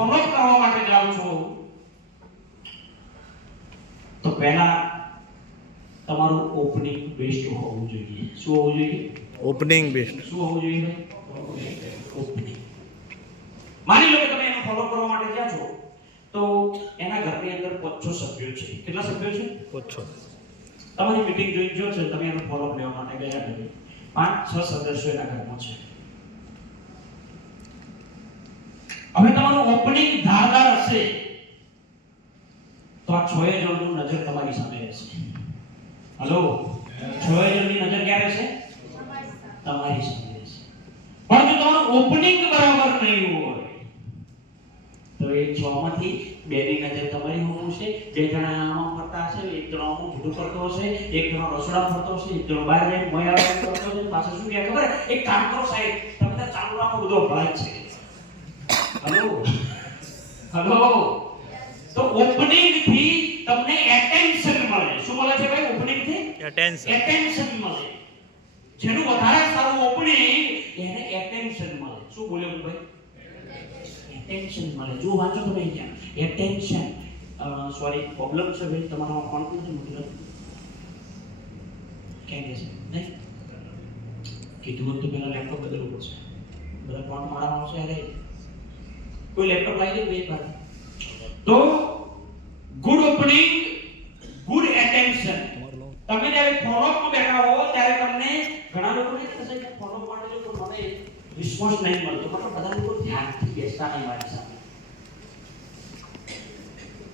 Follow કરવા માટે જાઓ છો તો પહેલા તમારું ઓપનિંગ બેસ્ટ હોવું જોઈએ. શું હોવું જોઈએ? Opening best. શું હોવું જોઈએ? ઓપનિંગ. માની લો કે તમે એને ફોલો કરવા માટે ગયા છો તો એના ઘરની અંદર 500 સભ્યો છે. કેટલા સભ્યો છે? 500. તમારી મીટિંગ જોઈ જો છે, તમે એનો ફોલો લેવા માટે ગયા નથી. 5-6 સદસ્યો એના ઘરમાં છે. હવે તમારું ઓપનિંગ ધારદાર હશે તો આ 6 જણનું નજર તમારી સામે રહેશે. હલો, 6 જણની નજર ક્યાં રહેશે? તમારી સામે રહેશે. પણ જો તમારું ઓપનિંગ બરાબર નહીં હોય તો એ 6 માંથી 2 ની નજર તમારી ઉપર છે, 2 જણા આમ ફરતા હશે, 1 જણો આમ ભૂડું કરતો હશે, 1 જણો રસોડા ફરતો હશે, 1 જણો બહાર જઈને મોયા કરતો હશે. પાછું શું કહે ખબર? એક કામ કરો સાહેબ, તમે તો ચાલુ રાખો, બધો ભરાય છે. હલો હલો, તો ઓપનિંગ થી તમને એટેન્શન મળે. શું મળે છે ભાઈ? ઓપનિંગ થી એટેન્શન મળે. જેનું વધારે સારું ઓપનિંગ એને એટેન્શન મળે. શું બોલ્યો હું ભાઈ? એટેન્શન મળે. જો વાંચો તમે અહીંયા એટેન્શન. સોરી, પ્રોબ્લેમ છે ભાઈ તમારામાં ફોન નથી મોકલ્યો. કેમ કે છે નહીં કીધું તો પેલા લેપટોપ બદલવું પડશે. બધા ફોન મારામાં આવશે. અરે કોઈ લેપટોપ લાવી દે બે બાર. તો ગુડ ઓપનિંગ, ગુડ એટેન્શન. તમે જ્યારે ફોલોઅપમાં બેઠા હો ત્યારે તમને ઘણા લોકોને થશે કે ફોલોઅપ માટે જો કોઈ મને રિસ્પોન્સ નહીં મળતો, મતલબ બધા લોકો ધ્યાનથી બેસતા નહીં મારી સામે.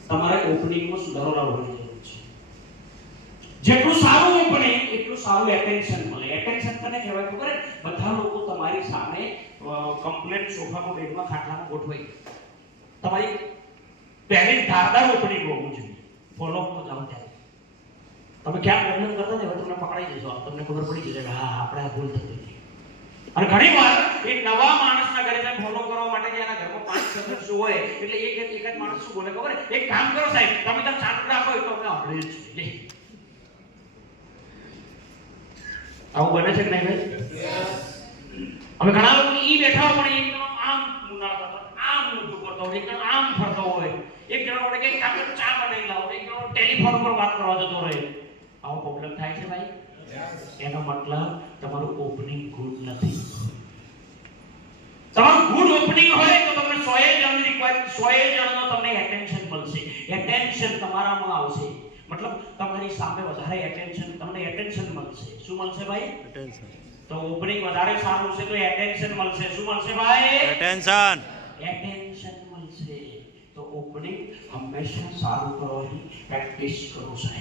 તમારે ઓપનિંગમાં સુધારો લાવવાની જરૂર છે. જેટલું સારું ઓપનિંગ એટલું સારું એટેન્શન મળે. એટેન્શન તને કહેવાય ખબર? બધા લોકો તમારી સામે કમ્પ્લીટ સોફામાં, બેડમાં, ખાટલામાં ગોઠવાઈ તમારી પહેલી ધારદાર ઓપનિંગ હોવું જોઈએ. ફોલોઅપમાં જાઓ ત્યારે તમે ક્યાં પ્રોબ્લેમ કરતા ને હવે તમને પકડાઈ જશો. તમને ખબર પડી જશે કે હા આપણે આ ભૂલ થતી હતી. અને ઘણી વાર એક નવા માણસના ઘરે તમે ફોલો કરવા માટે જે એના ઘરમાં 5 સદસ્યો હોય એટલે એક જ માણસ શું બોલે ખબર? એક કામ કરો સાહેબ, તમે તો ચાલુ રાખો તો અમે આપણે જ છીએ. આવું બને છે કે નહીં ભાઈ? હવે ઘણા લોકો ઈ બેઠા હોય પણ એક જણો આમ મુનાળતો હોય, આમ ઊંધું કરતો હોય, એક જણો આમ ફરતો હોય, એક જણો વડે કે કામ ચા બનાવી લાવો, એક જણો ટેલિફોન પર વાત કરવા જતો રહે. આવો પ્રોબ્લેમ થાય છે ભાઈ. એનો મતલબ તમારું ઓપનિંગ ગુડ નથી. તમારું ગુડ ઓપનિંગ હોય તો તમને 100 જણની 100 જણનો તમને એટેન્શન મળશે. એટેન્શન તમારામાં આવશે. મતલબ તમારી સામે વધારે એટેન્શન, તમને એટેન્શન મળશે. શું મળશે ભાઈ? એટેન્શન. તો ઓપનિંગ વધારે સારું છે તો એટેન્શન મળશે. શું મળશે ભાઈ? એટેન્શન. એટેન્શન મળશે. તો ઓપનિંગ હંમેશા સારું કરવાની પ્રેક્ટિસ કરો સાહેબ.